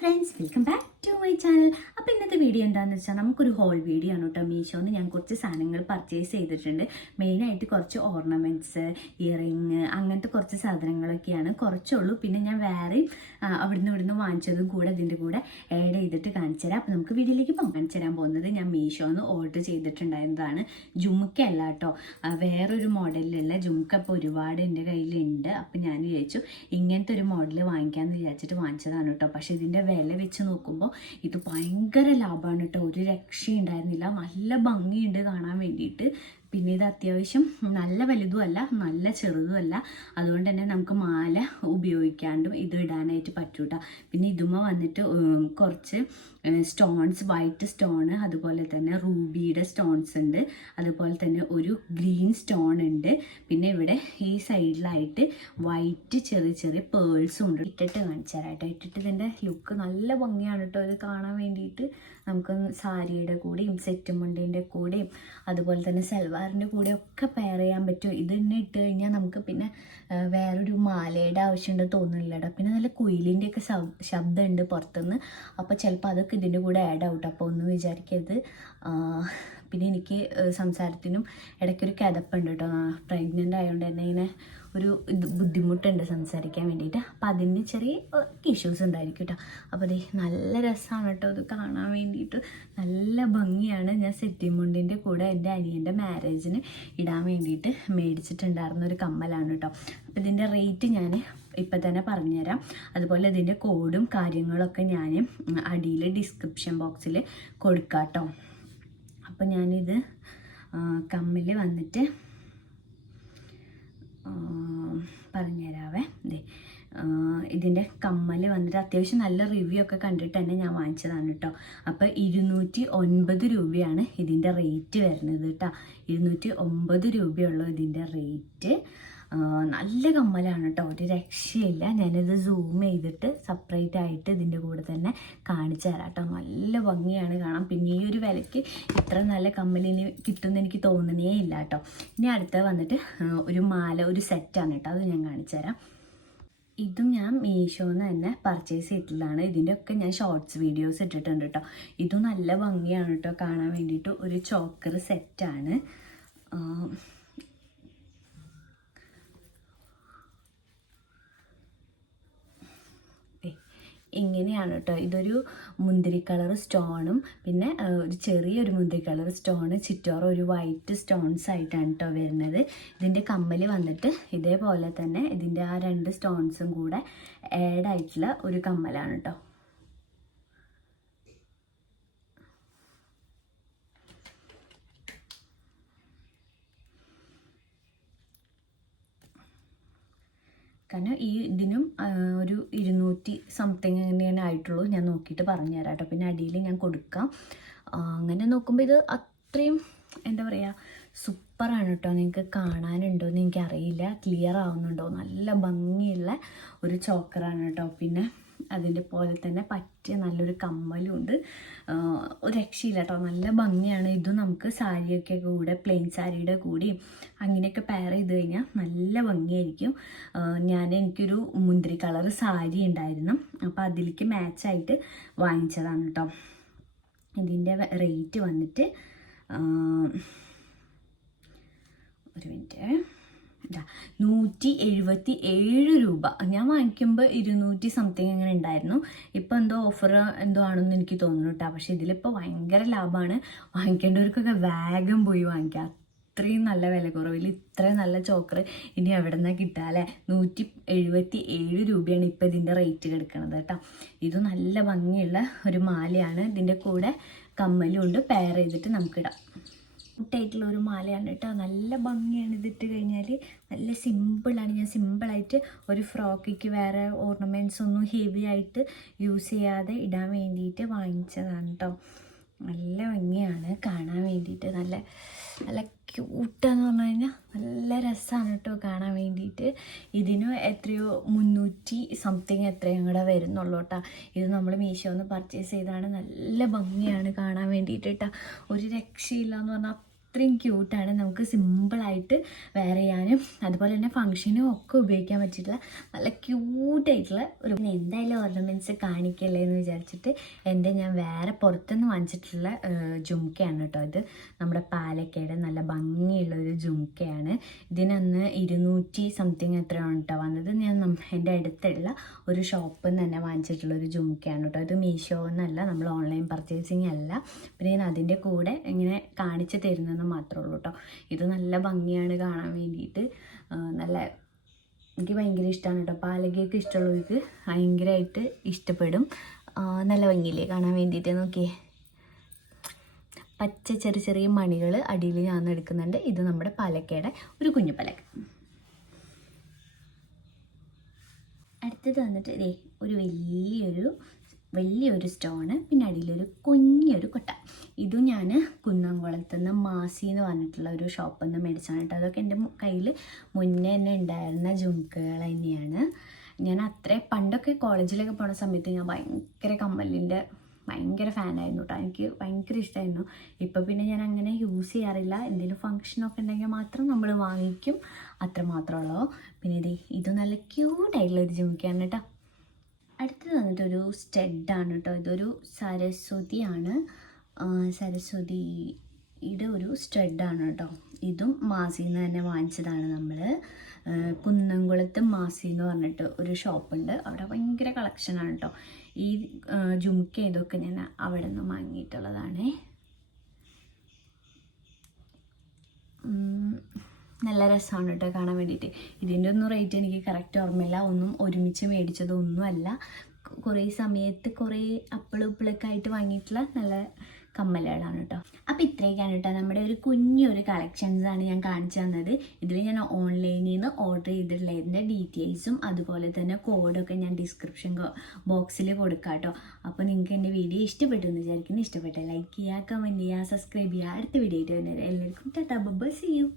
Friends, welcome back to my channel. അപ്പോൾ ഇന്നത്തെ video എന്താണെന്ന് വെച്ചാൽ നമുക്കൊരു ഹോൾ വീഡിയോ ആണ് കേട്ടോ. മീഷോന്ന് ഞാൻ കുറച്ച് സാധനങ്ങൾ പർച്ചേസ് ചെയ്തിട്ടുണ്ട്. മെയിനായിട്ട് കുറച്ച് ഓർണമെൻറ്റ്സ്, ഇയറിങ്, അങ്ങനത്തെ കുറച്ച് സാധനങ്ങളൊക്കെയാണ്. കുറച്ചുള്ളൂ. പിന്നെ ഞാൻ വേറെയും ഇവിടുന്ന് വാങ്ങിച്ചതും കൂടെ ഇതിൻ്റെ കൂടെ ആഡ് ചെയ്തിട്ട് കാണിച്ചു തരാം. അപ്പോൾ നമുക്ക് വീഡിയോയിലേക്ക് പോകാം. കാണിച്ചു തരാൻ പോകുന്നത് ഞാൻ മീഷോന്ന് ഓർഡർ ചെയ്തിട്ടുണ്ടായിരുന്നതാണ്. ജുമുക്ക അല്ല കേട്ടോ, വേറൊരു മോഡലിലുള്ള ജുമുക്ക ഇപ്പോൾ ഒരുപാട് എൻ്റെ കയ്യിലുണ്ട്. അപ്പോൾ ഞാൻ വിചാരിച്ചു ഇങ്ങനത്തെ ഒരു മോഡൽ വാങ്ങിക്കാമെന്ന് വിചാരിച്ചിട്ട് വാങ്ങിച്ചതാണ് കേട്ടോ. പക്ഷേ ഇതിൻ്റെ വില വെച്ച് നോക്കുമ്പോൾ ഇത് ഭയങ്കര ലാഭമാണ് കേട്ടോ. ഒരു രക്ഷയുണ്ടായിരുന്നില്ല. നല്ല ഭംഗിയുണ്ട് കാണാൻ വേണ്ടിയിട്ട്. പിന്നെ ഇത് അത്യാവശ്യം നല്ല വലുതും അല്ല, നല്ല ചെറുതും അല്ല. അതുകൊണ്ട് തന്നെ നമുക്ക് മാല ഉപയോഗിക്കാണ്ടും ഇത് ഇടാനായിട്ട് പറ്റൂട്ടോ. പിന്നെ ഇതുമ്മ വന്നിട്ട് കുറച്ച് സ്റ്റോൺസ്, വൈറ്റ് സ്റ്റോണ്, അതുപോലെ തന്നെ റൂബിയുടെ സ്റ്റോൺസ് ഉണ്ട്. അതുപോലെ തന്നെ ഒരു ഗ്രീൻ സ്റ്റോൺ ഉണ്ട്. പിന്നെ ഇവിടെ ഈ സൈഡിലായിട്ട് വൈറ്റ് ചെറിയ ചെറിയ പേൾസും ഉണ്ട്. ഇട്ടിട്ട് കാണിച്ചു തരാം കേട്ടോ. ഇട്ടിട്ട് ഇതിൻ്റെ ലുക്ക് നല്ല ഭംഗിയാണ് കേട്ടോ. ഇത് കാണാൻ വേണ്ടിയിട്ട് നമുക്ക് സാരിയുടെ കൂടെയും സെറ്റ് മുണ്ടിൻ്റെ കൂടെയും അതുപോലെ തന്നെ സൽവാറിൻ്റെ കൂടെ ഒക്കെ പെയർ ചെയ്യാൻ പറ്റും. ഇത് തന്നെ ഇട്ട് കഴിഞ്ഞാൽ നമുക്ക് പിന്നെ വേറൊരു മാലയുടെ ആവശ്യമുണ്ട് തോന്നുന്നില്ലടാ. പിന്നെ നല്ല കുയിലിൻ്റെയൊക്കെ ശബ്ദമുണ്ട് പുറത്തുനിന്ന്. അപ്പോൾ ചിലപ്പോൾ അതൊക്കെ ഇതിൻ്റെ കൂടെ ആഡ് ആവും. അപ്പോൾ ഒന്നും വിചാരിക്കരുത്. പിന്നെ എനിക്ക് സംസാരത്തിനും ഇടയ്ക്കൊരു കിതപ്പുണ്ട് കേട്ടോ. പ്രഗ്നൻ്റ് ആയതുകൊണ്ട് തന്നെ ഇങ്ങനെ ഒരു ബുദ്ധിമുട്ടുണ്ട് സംസാരിക്കാൻ വേണ്ടിയിട്ട്. അപ്പം അതിന് ചെറിയ ഇഷ്യൂസ് ഉണ്ടായിരിക്കും കേട്ടോ. അപ്പോൾ അത് നല്ല രസമാണ് കേട്ടോ ഇത് കാണാൻ വേണ്ടിയിട്ട്. നല്ല ഭംഗിയാണ്. ഞാൻ സെറ്റി മുണ്ടിൻ്റെ കൂടെ എൻ്റെ അനിയൻ്റെ മാരേജിന് ഇടാൻ വേണ്ടിയിട്ട് മേടിച്ചിട്ടുണ്ടായിരുന്ന ഒരു കമ്മലാണ് കേട്ടോ. അപ്പോൾ ഇതിൻ്റെ റേറ്റ് ഞാൻ ഇപ്പം തന്നെ പറഞ്ഞുതരാം. അതുപോലെ ഇതിൻ്റെ കോഡും കാര്യങ്ങളൊക്കെ ഞാൻ അടിയിൽ ഡിസ്ക്രിപ്ഷൻ ബോക്സിൽ കൊടുക്കാം കേട്ടോ. അപ്പോൾ ഞാനിത് കമ്മിൽ വന്നിട്ട് പറഞ്ഞുതരാവേ. ഇതിൻ്റെ കമ്മൽ വന്നിട്ട് അത്യാവശ്യം നല്ല റിവ്യൂ ഒക്കെ കണ്ടിട്ട് തന്നെ ഞാൻ വാങ്ങിച്ചതാണ് കേട്ടോ. അപ്പോൾ 209 രൂപയാണ് ഇതിൻ്റെ റേറ്റ് വരുന്നത് കേട്ടോ. 209 രൂപയുള്ളൂ ഇതിൻ്റെ റേറ്റ്. നല്ല കമ്മലാണ് കേട്ടോ, ഒരു രക്ഷയില്ല. ഞാനിത് സൂം ചെയ്തിട്ട് സെപ്പറേറ്റ് ആയിട്ട് ഇതിൻ്റെ കൂടെ തന്നെ കാണിച്ചു തരാം കേട്ടോ. നല്ല ഭംഗിയാണ് കാണാൻ. പിന്നെ ഈ ഒരു വിലയ്ക്ക് ഇത്ര നല്ല കമ്മലിന് കിട്ടുമെന്ന് എനിക്ക് തോന്നണേ ഇല്ല കേട്ടോ. ഇനി അടുത്ത വന്നിട്ട് ഒരു മാല, ഒരു സെറ്റാണ് കേട്ടോ. അത് ഞാൻ കാണിച്ചു തരാം. ഇതും ഞാൻ മീഷോന്ന് തന്നെ പർച്ചേസ് ചെയ്തിട്ടുള്ളതാണ്. ഇതിൻ്റെയൊക്കെ ഞാൻ ഷോർട്സ് വീഡിയോസ് ഇട്ടിട്ടുണ്ട് കേട്ടോ. ഇതും നല്ല ഭംഗിയാണ് കേട്ടോ കാണാൻ വേണ്ടിയിട്ട്. ഒരു ചോക്കർ സെറ്റാണ്. ഇങ്ങനെയാണ് കേട്ടോ. ഇതൊരു മുന്തിരി കളർ സ്റ്റോണും പിന്നെ ഒരു ചെറിയൊരു മുന്തിരി കളർ സ്റ്റോണ് ചുറ്റോറ ഒരു വൈറ്റ് സ്റ്റോൺസ് ആയിട്ടാണ് കേട്ടോ വരുന്നത്. ഇതിൻ്റെ കമ്മൽ വന്നിട്ട് ഇതേപോലെ തന്നെ ഇതിൻ്റെ ആ 2 സ്റ്റോൺസും കൂടെ ആഡ് ആയിട്ടുള്ള ഒരു കമ്മലാണ് കേട്ടോ. കാരണം ഇതിനും ഒരു 200 സംതിങ് തന്നെയാണ് ആയിട്ടുള്ളൂ. ഞാൻ നോക്കിയിട്ട് പറഞ്ഞു തരാം കേട്ടോ. പിന്നെ അടിയിൽ ഞാൻ കൊടുക്കാം. അങ്ങനെ നോക്കുമ്പോൾ ഇത് അത്രയും എന്താ പറയുക, സൂപ്പറാണ് കേട്ടോ. നിങ്ങൾക്ക് കാണാനുണ്ടോ എന്ന് എനിക്കറിയില്ല, ക്ലിയർ ആവുന്നുണ്ടോ. നല്ല ഭംഗിയുള്ള ഒരു ചോക്കറാണ് കേട്ടോ. പിന്നെ അതിൻ്റെ പോലെ തന്നെ പറ്റിയ നല്ലൊരു കമ്മലും ഉണ്ട്. ഒരു രക്ഷയില്ല കേട്ടോ, നല്ല ഭംഗിയാണ്. ഇതും നമുക്ക് സാരിയൊക്കെ കൂടെ, പ്ലെയിൻ സാരിയുടെ കൂടെയും അങ്ങനെയൊക്കെ പെയർ ചെയ്ത് കഴിഞ്ഞാൽ നല്ല ഭംഗിയായിരിക്കും. എനിക്കൊരു മുന്തിരി കളർ സാരി ഉണ്ടായിരുന്നു. അപ്പോൾ അതിലേക്ക് മാച്ചായിട്ട് വാങ്ങിച്ചതാണ് കേട്ടോ. ഇതിൻ്റെ റേറ്റ് വന്നിട്ട് ഒരു മിനിറ്റ്, 177 രൂപ. ഞാൻ വാങ്ങിക്കുമ്പോൾ 200 സംതിങ് അങ്ങനെ ഉണ്ടായിരുന്നു. ഇപ്പോൾ എന്തോ ഓഫർ എന്തോ ആണെന്ന് എനിക്ക് തോന്നുന്നു കേട്ടോ. പക്ഷേ ഇതിലിപ്പോൾ ഭയങ്കര ലാഭമാണ്. വാങ്ങിക്കേണ്ടവർക്കൊക്കെ വേഗം പോയി വാങ്ങിക്കാം. അത്രയും നല്ല വില കുറവിൽ ഇത്രയും നല്ല ചോക്കർ ഇനി എവിടെ നിന്നാണ് കിട്ടുക അല്ലേ. 177 രൂപയാണ് ഇപ്പോൾ ഇതിൻ്റെ റേറ്റ് കിടക്കുന്നത് കേട്ടോ. ഇത് നല്ല ഭംഗിയുള്ള ഒരു മാലയാണ്. ഇതിൻ്റെ കൂടെ കമ്മലും ഉണ്ട്. പെയർ ചെയ്തിട്ട് നമുക്കിടാം. ആയിട്ടുള്ള ഒരു മാലയാണ് കേട്ടോ. നല്ല ഭംഗിയാണ് ഇതിട്ട് കഴിഞ്ഞാൽ. നല്ല സിമ്പിളാണ്. ഞാൻ സിമ്പിളായിട്ട് ഒരു ഫ്രോക്കിക്ക് വേറെ ഓർണമെൻറ്റ്സ് ഒന്നും ഹെവി ആയിട്ട് യൂസ് ചെയ്യാതെ ഇടാൻ വേണ്ടിയിട്ട് വാങ്ങിച്ചതാണ് കേട്ടോ. നല്ല ഭംഗിയാണ് കാണാൻ വേണ്ടിയിട്ട്. നല്ല നല്ല ക്യൂട്ടാന്ന് പറഞ്ഞു കഴിഞ്ഞാൽ നല്ല രസമാണ് കേട്ടോ കാണാൻ വേണ്ടിയിട്ട്. ഇതിന് എത്രയോ 300 സംതിങ് എത്രയും കൂടെ വരുന്നുള്ളൂ കേട്ടോ. ഇത് നമ്മൾ മീഷോന്ന് പർച്ചേസ് ചെയ്താണ്. നല്ല ഭംഗിയാണ് കാണാൻ വേണ്ടിയിട്ട് കേട്ടോ. ഒരു രക്ഷയില്ല എന്ന് പറഞ്ഞാൽ അത്രയും ക്യൂട്ടാണ്. നമുക്ക് സിമ്പിളായിട്ട് വെയർ ചെയ്യാനും അതുപോലെ തന്നെ ഫംഗ്ഷനും ഒക്കെ ഉപയോഗിക്കാൻ പറ്റിയിട്ടുള്ള നല്ല ക്യൂട്ടായിട്ടുള്ള ഒരു, എന്തായാലും ഓർണമെൻറ്റ്സ് കാണിക്കല്ലേ എന്ന് വിചാരിച്ചിട്ട് ഞാൻ വേറെ പുറത്തുനിന്ന് വാങ്ങിച്ചിട്ടുള്ള ജുംക്കയാണ് കേട്ടോ. ഇത് നമ്മുടെ പാലക്കയുടെ നല്ല ഭംഗിയുള്ള ഒരു ജുംക്കയാണ്. ഇതിനന്ന് 200 സംതിങ് എത്രയാണ് കേട്ടോ വന്നത്. ഞാൻ എൻ്റെ അടുത്തുള്ള ഒരു ഷോപ്പിൽ നിന്ന് തന്നെ വാങ്ങിച്ചിട്ടുള്ള ഒരു ജുംക്കയാണ് കേട്ടോ. ഇത് മീഷോ എന്നല്ല, നമ്മൾ ഓൺലൈൻ പർച്ചേസിങ് അല്ല. പിന്നെ ഞാൻ അതിൻ്റെ കൂടെ ഇങ്ങനെ കാണിച്ചു തരുന്നതെന്ന് മാത്രമേ ഉള്ളൂ കേട്ടോ. ഇത് നല്ല ഭംഗിയാണ് കാണാൻ വേണ്ടിയിട്ട്. എനിക്ക് ഭയങ്കര ഇഷ്ടമാണ് കേട്ടോ. പാലക്കയൊക്കെ ഇഷ്ടമുള്ളവർക്ക് ഭയങ്കരമായിട്ട് ഇഷ്ടപ്പെടും. നല്ല ഭംഗിയില്ലേ കാണാൻ വേണ്ടിയിട്ട്. നോക്കിയേ, പച്ച ചെറിയ ചെറിയ മണികൾ അടിയിൽ ഞാൻ എടുക്കുന്നുണ്ട്. ഇത് നമ്മുടെ പാലക്കയുടെ ഒരു കുഞ്ഞു പലക. അടുത്തത് വന്നിട്ട് ഇതേ ഒരു വലിയൊരു സ്റ്റോണ്, പിന്നെ അടിയിലൊരു കുഞ്ഞൊരു കൊട്ട. ഇതും ഞാൻ കുന്നംകുളത്ത് നിന്ന് മാസി എന്ന് പറഞ്ഞിട്ടുള്ള ഒരു ഷോപ്പിൽ നിന്ന് മേടിച്ചാണ് കേട്ടോ. അതൊക്കെ എൻ്റെ കയ്യിൽ മുന്നേ തന്നെ ഉണ്ടായിരുന്ന ജുംക്കകൾ തന്നെയാണ്. ഞാൻ പണ്ടൊക്കെ കോളേജിലൊക്കെ പോണ സമയത്ത് ഞാൻ ഭയങ്കര ഫാനായിരുന്നു കേട്ടോ. എനിക്ക് ഭയങ്കര ഇഷ്ടമായിരുന്നു. ഇപ്പോൾ പിന്നെ ഞാൻ അങ്ങനെ യൂസ് ചെയ്യാറില്ല. എന്തെങ്കിലും ഫങ്ഷനൊക്കെ ഉണ്ടെങ്കിൽ മാത്രം നമ്മൾ വാങ്ങിക്കും, അത്ര മാത്രമുള്ളൂ. പിന്നെ ഇത് നല്ല ക്യൂട്ടായിട്ടുള്ളൊരു ജുംക്കയാണ് കേട്ടോ. അടുത്തത് വന്നിട്ട് ഒരു സ്റ്റഡാണ് കേട്ടോ. ഇതൊരു സരസ്വതിയാണ്, സരസ്വതിയുടെ ഒരു സ്റ്റഡാണ് കേട്ടോ. ഇതും മാസിയിൽ നിന്ന് തന്നെ വാങ്ങിച്ചതാണ് നമ്മൾ. കുന്നംകുളത്ത് മാസി എന്ന് പറഞ്ഞിട്ട് ഒരു ഷോപ്പുണ്ട്, അവിടെ ഭയങ്കര കളക്ഷനാണ് കേട്ടോ. ഈ ജുംക്ക ഇതൊക്കെ ഞാൻ അവിടെ നിന്ന് വാങ്ങിയിട്ടുള്ളതാണ്. നല്ല രസമാണ് കേട്ടോ കാണാൻ വേണ്ടിയിട്ട്. ഇതിൻ്റെ ഒന്നും റേറ്റ് എനിക്ക് കറക്റ്റ് ഓർമ്മയില്ല, ഒന്നും ഒരുമിച്ച് മേടിച്ചതൊന്നുമല്ല. കുറേ സമയത്ത് കുറേ അപ്പിളൊക്കെ ആയിട്ട് വാങ്ങിയിട്ടുള്ള നല്ല കമ്മലുകളാണ് കേട്ടോ. അപ്പോൾ ഇത്രയൊക്കെയാണ് കേട്ടോ നമ്മുടെ ഒരു കുഞ്ഞൊരു കളക്ഷൻസാണ് ഞാൻ കാണിച്ചു തന്നത്. ഇതിൽ ഞാൻ ഓൺലൈനിൽ നിന്ന് ഓർഡർ ചെയ്തിട്ടുള്ളതിൻ്റെ ഡീറ്റെയിൽസും അതുപോലെ തന്നെ കോഡൊക്കെ ഞാൻ ഡിസ്ക്രിപ്ഷൻ ബോക്സിൽ കൊടുക്കാം കേട്ടോ. അപ്പോൾ നിങ്ങൾക്ക് എൻ്റെ വീഡിയോ ഇഷ്ടപ്പെട്ടു എന്ന് വിചാരിക്കുന്നു. ഇഷ്ടപ്പെട്ട ലൈക്ക് ചെയ്യുക, കമൻറ്റ് ചെയ്യുക, സബ്സ്ക്രൈബ് ചെയ്യുക. അടുത്ത വീഡിയോ ആയിട്ട് വരുന്നത് എല്ലാവർക്കും ടാറ്റാ ബൈ, സീ യു.